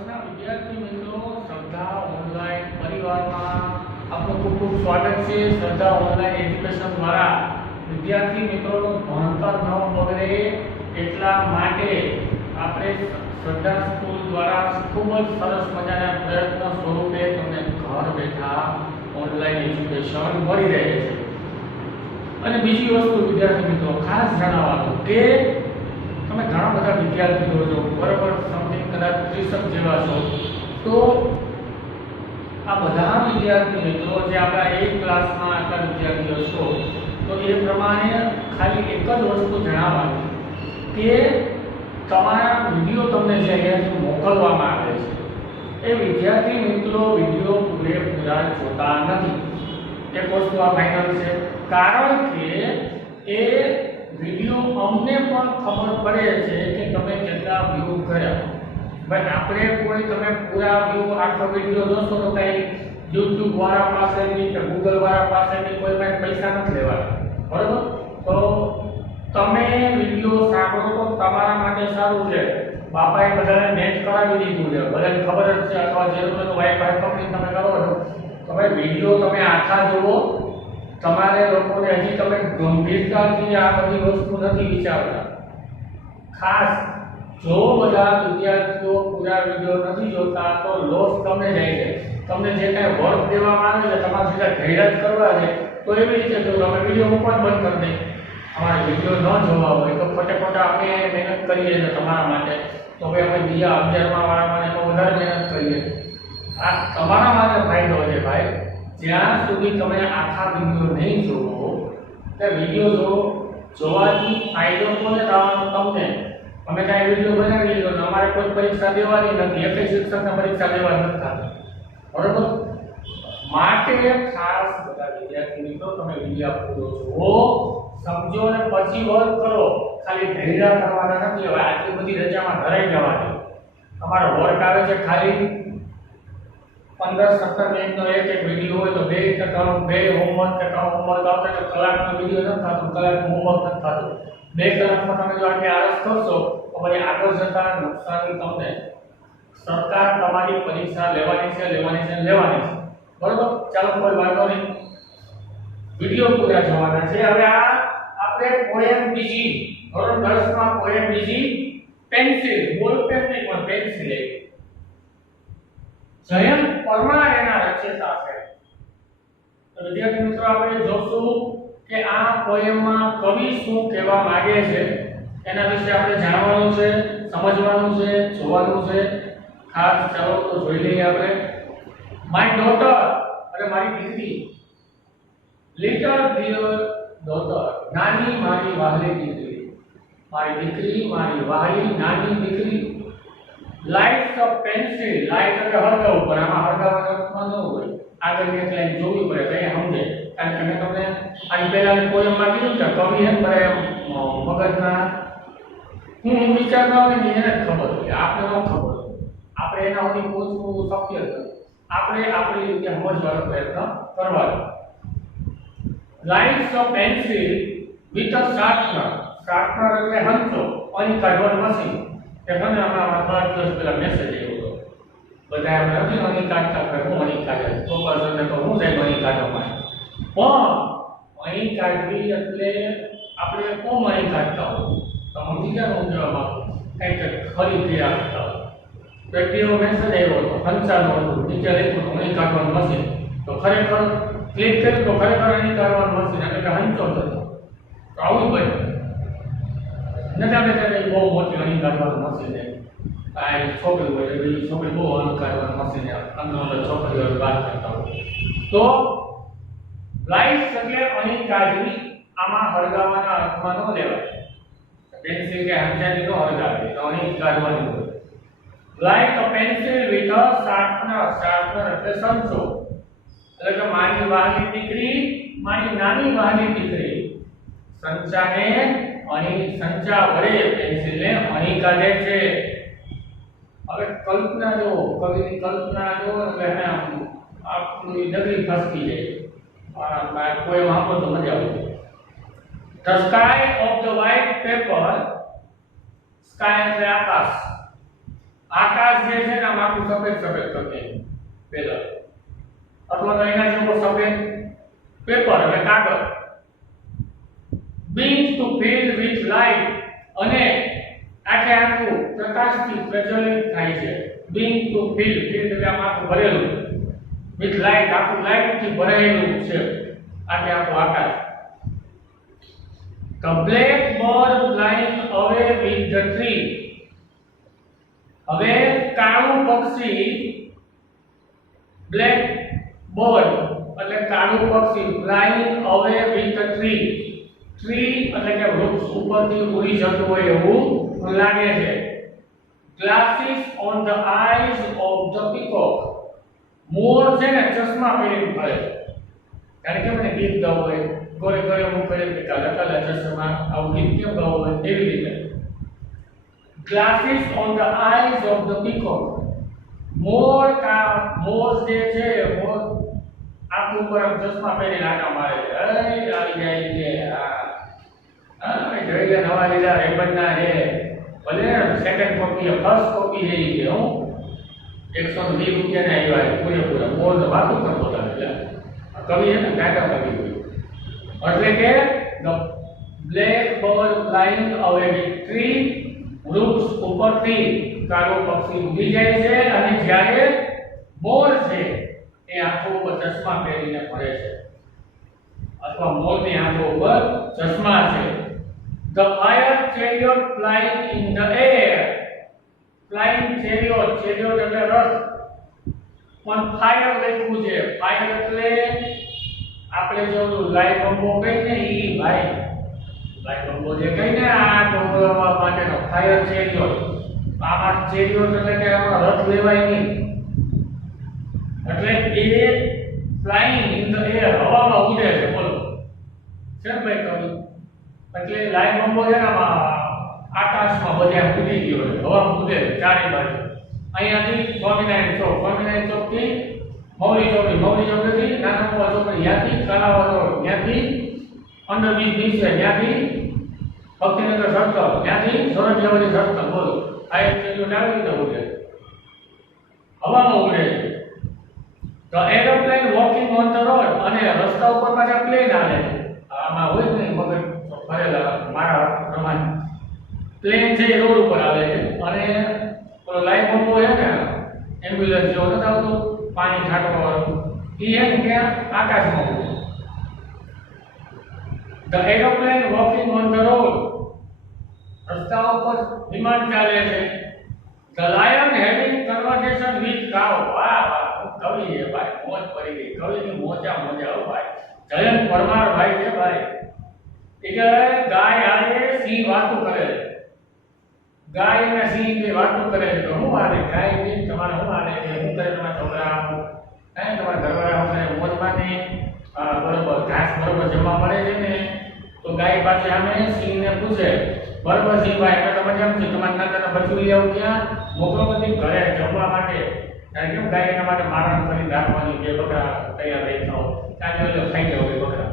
વર્ષના વિદ્યાર્થી મિત્રો, શ્રદ્ધા ઓનલાઈન પરિવારમાં આપનું ખૂબ ખૂબ સ્વાગત છે। શ્રદ્ધા ઓનલાઈન એજ્યુકેશન દ્વારા વિદ્યાર્થી મિત્રોનું ભણતર ન બગડે એટલા માટે આપણે શ્રદ્ધા સ્કૂલ દ્વારા ખૂબ જ સરસ મજાના પ્રયત્ન સ્વરૂપે તમને ઘર બેઠા ઓનલાઈન એજ્યુકેશન મળી રહે છે। અને બીજી વસ્તુ વિદ્યાર્થી મિત્રો ખાસ જણાવવાનું કે તમે ઘણા બધા વિદ્યાર્થીઓ છો, બરાબર, સમથિંગ કદાચ 30 જેવા છો, તો આ બધા વિદ્યાર્થી મિત્રો જે આપણા એક ક્લાસમાં આટલા વિદ્યાર્થીઓ છો, તો એ પ્રમાણે ખાલી એક જ વસ્તુ જણાવવાની કે તમારા વિડીયો તમને જે અહીંયાથી મોકલવામાં આવે છે એ વિદ્યાર્થી મિત્રો વિડીયો પૂરેપૂરા જોતા નથી। એક વસ્તુ આ ફાઇનલ છે, કારણ કે એ વિડીયો અમને પણ ખબર પડે છે કે તમે કેટલા વ્યૂ કર્યા। ભાઈ આપણે કોઈ તમે પૂરા વ્યૂ આખો વિડીયો જોશો તો કઈ YouTube વાળા પાસેથી કે Google વાળા પાસેથી કોઈ પૈસા નથી લેવાના, બરાબર? તો તમે વિડીયો સાંભળો તો તમારા માટે સારું છે। બાપાએ બધાને નેટ કરાવી દીધું છે, બધાને ખબર જ છે, અથવા જરૂર તો વાઈફાઈ પકડીને તમે કરો છો, તો ભાઈ વિડીયો તમે આખા જુઓ। તમારે લોકોને હજી તમે ગંભીરતાથી આ બધી વસ્તુ નથી વિચારતા। ખાસ જો બધા વિદ્યાર્થીઓ પૂરા વિડીયો નથી જોતા તો લોસ તમને જાય છે। તમને જે કાંઈ વર્ક દેવામાં આવે છે તમારે સીધા ધૈર્ય જ કરવા છે, તો એવી રીતે જો તમે વિડીયો મૂકવાનું બંધ કરી દે, અમારે વિડીયો ન જોવા હોય તો ખોટે ખોટા આપણે મહેનત કરીએ છીએ તમારા માટે, તો ભાઈ અમે બીજા 11મા વાળામાં એમાં વધારે મહેનત કરીએ। આ તમારા માટે ફાયદો છે ભાઈ। જ્યાં સુધી તમે આખા વિડીયો નહીં જોવો તે વિડીયો જોવાથી ફાયદો કોને થવાનો? તમને। અમે કાંઈ વિડીયો બનાવી લીધો ને અમારે કોઈ પરીક્ષા દેવાની નથી, એક શિક્ષકને પરીક્ષા દેવા નથી થતી, બરોબર? માટે ખાસ બધા વિદ્યાર્થી મિત્રો તમે વિડીયો પૂરો જુઓ, સમજો અને પછી વર્ક કરો। ખાલી ધૈર્ય કરવાના નથી। હવે આટલી બધી રજામાં ધરાઈ જવાની, તમારો વર્ક આવે છે ખાલી 15-17 મિનિટનો એક વિડીયો હોય તો બે હોમવર્ક કે 3 હોમવર્ક આવતા તો કલાકનો વિડીયો નથી થતો, કલાકનું હોમવર્ક નથી થતું। 2 કલાકમાં તમે જો આટલી આળસ કરશો તો પછી આગળ જતા નુકસાની તમને સરકાર તમારી પરીક્ષા લેવાની છે, બરોબર? ચાલો કોઈ વાંધો નહીં, વિડીયો પૂરા જોવાના છે। હવે આ આપણે પોએમ બીજી ધોરણ 10 માં પોએમ બીજી પેન્સિલ, બોલ પેન નહીં પણ પેન્સિલ જયંત પરમાર એના રચયિતા છે। તો વિદ્યાર્થી મિત્રો આપણે જોશું કે આ પોએમમાં કવિ શું કહેવા માંગે છે, એના વિશે આપણે જાણવાનું છે, સમજવાનું છે, જોવાનું છે। ખાસ ચાલો તો જોઈ લઈએ આપણે। માય ડોટર, અને મારી દીકરી, લિટલ ડિયર ડોટર, નાની મારી વહાલી દીકરી, મારી દીકરી, મારી વહાલી નાની દીકરી, લાઇટ્સ ઓફ પેન્સિલ, લાઇટ એટલે હળગાવું, પણ આમાં હળગાવવાનો ન હોય, આગળની એક લાઈન જોવી પડે તો એ સમજે, કારણ કે મેં તમને આની પહેલા પોએમમાં કીધું કે કવિ એમ કરે મગજના હું વિચારતા હોય ને એને જ ખબર હોય, આપણે ન ખબર હોય, આપણે એના સુધી પહોંચવું શક્ય નથી, આપણે આપણી રીતે સમજવાનો પ્રયત્ન કરવાનો। Lights of pencil with a sharpener, sharpener એટલે હંસો, અહીં કાઢવાનું મશીન, કે મને હમણાં 5 દિવસ પહેલા મેસેજ આવ્યો હતો, બધા એમ નથી અહીં કાઢતા કરે, હું અહીં કાઢે તો કરશે તો હું સાહેબ અહીં કાઢવા માંગે, પણ અહીં કાઢવી એટલે આપણે કોમ અહીં કાઢતા હોય તો સમજી ગયા હું કહેવા માંગુ, કંઈક ખરી ક્રિયા કરતા હોય। વ્યક્તિનો મેસેજ આવ્યો હતો, હંસાનો હતો, નીચે લખ્યું હતું અહીં કાઢવાનું મશીન, તો ખરેખર ક્લિક કર્યું તો ખરેખર અહીં કાઢવાનું મશીન એટલે કે હંસો થતો, તો આવું બન્યું નથી। આપણે બહુ મોટી અહીં કાઢવાનું મશીન છે, આ છોકરી હોય એટલે છોકરી બહુ અહીં કાઢવાનું મશીન અંદર છોકરીઓ વાત કરતા હોય, તો લાઇટ્સ એટલે અહીં કાઢવી, આમાં હળગાવવાના અર્થમાં ન લેવાય, પેન્સિલ કે હંસાની તો હળગાવે તો અહીં કાઢવાની હોય। Like a pencil with a sharpener, sharpener એટલે સંચો, એટલે કે મારી વહાલી દીકરી, મારી નાની વહાલી દીકરી સંચાને અહીં સંચા વડે પેન્સિલને અહીં કાઢે છે। હવે કલ્પના જો, કવિની કલ્પના જો એટલે આપણી નગરી ફસકી જાય, કોઈ આપો તો મજા આવે। The sky of the white paper, sky એટલે આકાશ, આકાશ જે છે ને આમ આખું સફેદ સફેદ કરી દે પેલા, અથવા તો એના જેવો સફેદ પેપર અને કાગળ. being to fill with light, અને આખે આખું પ્રકાશથી પ્રજ્વલિત થાય છે. being to fill એટલે આમ આખું ભરેલું with light, આખું લાઈટ થી ભરેલું છે આખે આખું આકાશ. The black bird flying away with the tree. હવે કાળું પક્ષી, બ્લેક બર્ડ એટલે કાળું પક્ષી flying away with the tree. Tree એટલે કે વૃક્ષ ઉપરથી ઉડી જતું હોય એવું લાગે છે. Glasses on the eyes of the peacock. મોર છે ને ચશ્મા પહેરીને ફરે છે. કારણ કે મને ગીત ગાવું હોય, ગોરે ગોરે મુખ કરે કે કાલા કાલા ચશ્મા, આવું ગીત કેમ ગાવું હોય એવી રીતે. Glasses on the eyes of the peacock. મોર જે છે મોર આંખ ઉપર ચશ્મા પહેરીને આટા મારે છે. આવી જાય છે જોઈ લે નવા લીલા રેબનના છે, ભલે સેકન્ડ કોપી ફર્સ્ટ કોપી છે કે હું 120 રૂપિયાને આવ્યા પૂરેપૂરા. મોર વાતો કરતો હતા એટલે કવિ છે ને કાકા કવિ હોય એટલે કે the black bird flying away with tree. વૃક્ષ ઉપરથી કાળો પક્ષી ઉડી જાય છે અને જ્યારે મોર છે એ આંખો ઉપર ચશ્મા પહેરીને ફરે છે અથવા મોરની આંખો ઉપર ચશ્મા છે. The fire chariot flying in the air. Flying chariot, chariot એટલે રથ, પણ ફાયર લખ્યું છે. ફાયર એટલે આપણે જો લાઈવ બંબો કહીને ઈ ભાઈ લાઈવ બંબો જે કહીને આ ડોંગરવા માટેનો ફાયર ચેરિયોટ. આમાં ચેરિયોટ એટલે કે આમાં રથ લેવાય નહીં, એટલે એ ફ્લાઇંગ ઇન ધ એર, હવામાં ઉડે છે. બોલો છે ભાઈ કવિ. એટલે લાઈવ બંબો છે ને આકાશમાં બધા ઉડી ગયો છે, હવામાં ઉડે છે ચારે બાજુ. અહીંયાથી સ્વામિનારાયણ ચોક થી મૌલી ચોકડી નાના મોવા ચોકડી, ત્યાંથી કાલાવા ચોક, ત્યાંથી અંડરબ્રિજ બીચ છે, ત્યાંથી ભક્તિનગર સર્કલ, ત્યાંથી સોરઠિયાવાડી સર્કલ. બોલો આ એક ચેરિયોટ આવી રીતે ઉડે, હવામાં ઉડે છે. The aeroplane walking on the road. અને રસ્તા ઉપર પાછા પ્લેન આવે છે. આમાં હોય ને મગજ ભરેલા મારા પ્રમાણે પ્લેન છે એ રોડ ઉપર આવે છે અને પેલો લાઈવ બંબો છે ને એમ્બ્યુલન્સ જેવો નથી આવતો પાણી છાંટવા વાળું, એ છે ને ત્યાં આકાશમાં ઉડે. The aeroplane walking on the road. રસ્તા ઉપર વિમાન ચાલે છે. The lion having conversation with cow. વાહ કવિ છે ભાઈ, મોજ પડી ગઈ. કવિની મોજા હો ભાઈ. જયંત પરમાર ભાઈ છે ભાઈ. એટલે ગાય હારે સિંહ વાતો કરે છે. ગાય અને સિંહ બે વાતો કરે છે. તો હું હારે ગાય ને તમારે હું હારે છે, હું કરે તમારા છોકરા, તમારા ઘરવાળા હું મોજમાંથી બરોબર ઘાસ બરોબર જમવા મળે છે ને. તો ગાય પાસે આમે સિંહને પૂછે, બરોબર સિંહ ભાઈ અમે તમે કેમ છે, તમારા નાના બચ્ચું લઈ આવું ક્યાં મોકલો નથી ઘરે જમવા માટે. કારણ કે ગાય એના માટે મારણ કરી રાખવાની, જે બકરા તૈયાર રહી થાવ ત્યાં એટલે ખાઈ ગયો હોય બકરા.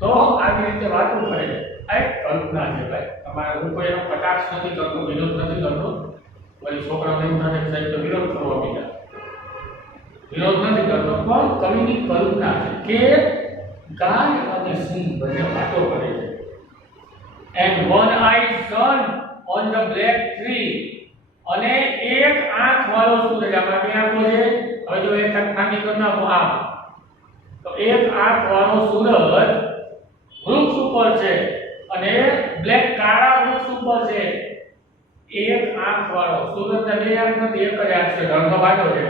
તો આવી રીતે વાતો કરે છે. આ એક કલ્પના છે ભાઈ. તમારે હું કોઈ એનો કટાક્ષ નથી કરતો, વિરોધ નથી કરતો. વળી છોકરાઓને એમ થશે સાહેબ તો વિરોધ કરવા બીજા, વિરોધ નથી કરતો, પણ કવિની કલ્પના છે કે ગાય અને સિંહ બંને વાતો કરે છે. And one-eyed sun on the black tree. અને એક આંખ વાળો સૂરજ, આમાં બે આંખો છે. હવે જો એક આંખ નાની કરી નાખો આમ, તો એક આંખ વાળો સૂરજ વૃક્ષ ઉપર છે અને બ્લેક કાળા વૃક્ષ ઉપર છે. એક આંખ વાળો સૂરજના બે આંખ નથી, એક જ આંખ છે, રંગ ભાગો છે.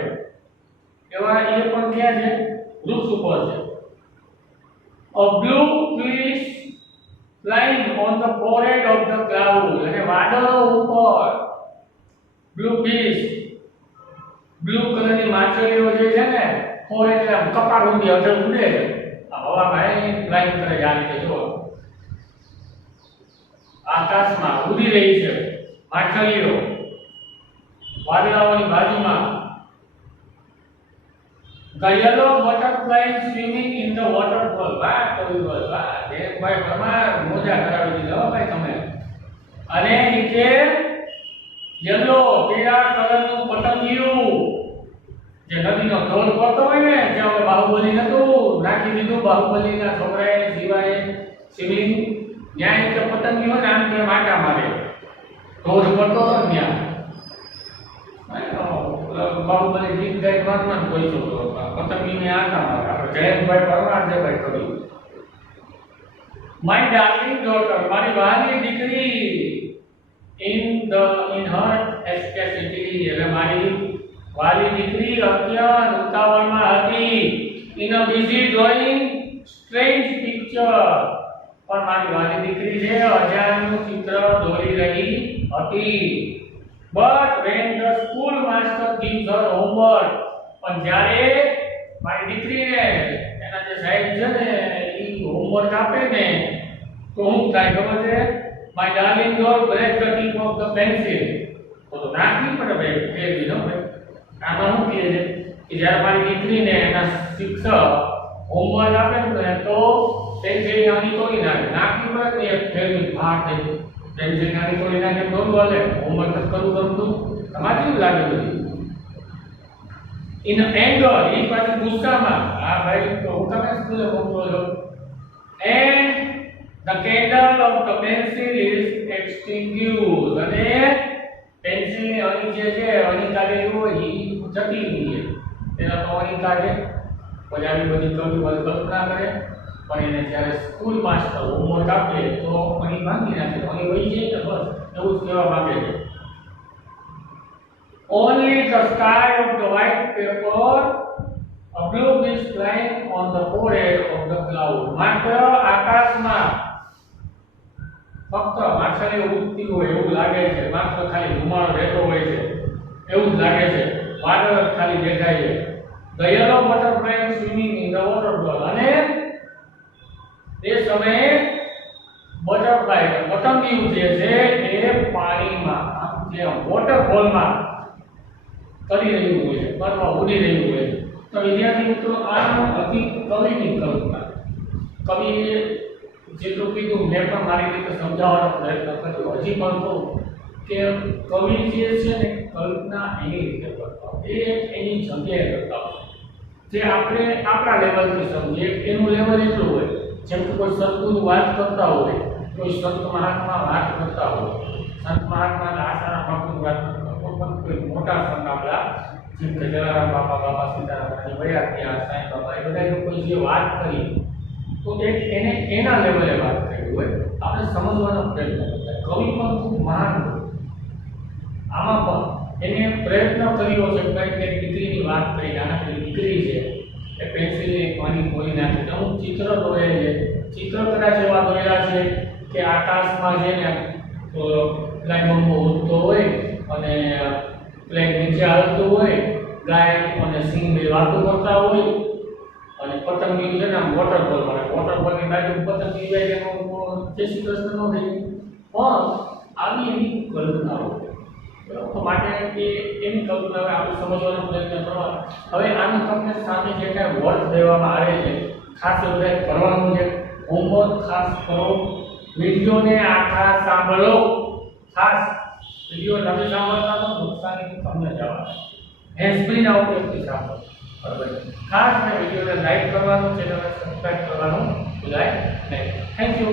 એવા એ પણ ક્યાં છે? વૃક્ષ ઉપર છે. A blue fish flying on the forehead of the cloud. અને વાદળો ઉપર બ્લુ ફિશ, બ્લુ કલરની માછલીઓ જે છે ને ફોરેડ એટલે કપાળ ઊંધી અડધે ઉડે છે આ હવામાં, ફ્લાઇંગ કરે છે. આ રીતે જો આકાશમાં ઉડી રહી છે માછલીઓ વાદળાઓની બાજુમાં. The yellow butterfly swimming in the waterfall. વાહ કવિ વાહ, દેવભાઈ પરમાર મોજા કરાવી દીધો ભાઈ તમે. અને એ કે યલો પીળા કલરનું પતંગિયું જે નદીનો ધોધ પડતો હોય ને ત્યાં આપણે બાહુબલી નતું નાખી દીધું બાહુબલીના છોકરાએ જીવાએ શિવલિંગ ન્યાય કે પતંગિયું ને આમ કે માટા મારે ધોધ પડતો હતો ને ત્યાં બાહુબલી ગીત ગાય વાતમાં કોઈ છોકરો પતંગિયું આટા મારે આપણે જયંતભાઈ પરમાર જે ભાઈ કર્યું માય ડાર્લિંગ ડોટર મારી વહાલી દીકરી in her scarcity એટલે મારી વાલી દીકરી અત્યંત ઉતાવળમાં હતી in a busy drawing strange picture પણ મારી વાલી દીકરી છે અજાણ્યું ચિત્ર દોરી રહી હતી but when the school master gives her homework પણ જ્યારે મારી દીકરીને એના જે સાહેબ છે ને એ હોમવર્ક આપે ને તો હું થાય ખબર છે My darling girl, break the tip of the pencil. તો નાખવી પડે ભાઈ ફેર દીધો ભાઈ આમાં શું કહે છે કે જ્યારે મારી દીકરીને એના શિક્ષક હોમવર્ક આપે ને તો પેન્સિલ આની તોડી નાખે નાખવી પડે ને એક ફેરવી ભાર થઈ પેન્સિલ આની તોડી નાખે તો બોલે હોમવર્ક કરવું ગમતું તમારે કેવું લાગે બધું ઇન એંગર એ પાછી ગુસ્સામાં આ ભાઈ તો હું તમે સ્કૂલે મોકલો છો and the candle of the pencil is extinguished અને પેન્સિલ ની અણી જે છે અણી કાઢેલી હોય એ જતી રહી છે તેના તો અણી કાઢે પછી આવી બધી કલ્પના કરે પણ એને જ્યારે સ્કૂલ માસ્ટર હોમવર્ક આપે તો અણી ભાંગી નાખે અણી વહી જાય ને બસ એવું જ કહેવા માંગે છે only the sky of the white paper a blue is flying on the forehead of the cloud માત્ર આકાશમાં ફક્ત માછલી ઉડતી હોય એવું લાગે છે માત્ર ખાલી ધુમાડો રહેતો હોય છે એવું જ લાગે છે વાદળ ખાલી દેખાય છે the yellow butterfly swimming in the water ball અને તે સમયે બટરફ્લાય પતંગિયું જે છે એ પાણીમાં જે વોટરફોલમાં કરી રહ્યું હોય છે અથવા ઉડી રહ્યું હોય છે તો વિદ્યાર્થી મિત્રો આ હતી કવિની કલ્પના કવિએ જેટલું કીધું મેં પણ મારી રીતે સમજાવવાનો પ્રયત્ન કર્યો હજી પણ કહું કે કવિ જે છે ને કલ્પના એની રીતે કરતા હોય એ એની જગ્યાએ કરતા હોય જે આપણે આપણા લેવલથી સમજીએ એનું લેવલ એટલું હોય જેમ કે કોઈ સંતની વાત કરતા હોય કોઈ સંત મહાત્મા વાત કરતા હોય સંત મહાત્મા આસાના ભક્તની વાત કરતા હોય પણ કોઈ મોટા સંત આપણા જેમ કે જલારામ બાપા બાબા સીતારામ વયા ત્યાં સાંઈ બાબા એ બધા લોકોએ જે વાત કરી તો એને એના લેવલે વાત કરી હોય આપણે સમજવાનો પ્રયત્ન કરતા કવિ પણ ખૂબ મહાન હોય આમાં પણ એને પ્રયત્ન કર્યો છે કે દીકરીની વાત કરી નાના દીકરી છે એ પેન્સિલની પાણી ખોલી નાખે અમુક ચિત્ર દોરે છે ચિત્ર કદાચ એવા દોરેલા છે કે આકાશમાં છે ને ફ્લાઇંગ બંબો ઉડતો હોય અને પ્લેન નીચે હાલતું હોય ગાય અને સિંહ બે વાતો કરતા હોય અને પતંગિયું છે ને આમ વોટરફોલ મળે વોટરફોલની બાજુ પતંગિયું જાય છે જય શ્રી કૃષ્ણ નો થઈ પણ આવી એની કલ્પનાઓ તો માટે એ એની કલ્પના આપણે સમજવાનો પ્રયત્ન કરવા હવે આનું તમને સામે જે કાંઈ વર્ડ દેવામાં આવે છે ખાસ એવું કરવાનું છે હોમવર્ક ખાસ કરો વિડીયોને આખા સાંભળો ખાસ વિડીયો તમે સાંભળતા તો નુકસાની તમને જવા હેન્ડસ્ફ્રીના ઉપયોગથી સાંભળો બરાબર ખાસ મેં વિડીયોને લાઈક કરવાનું ચેનલને સબસ્ક્રાઇબ કરવાનું ભૂલાય નહીં થેન્ક યુ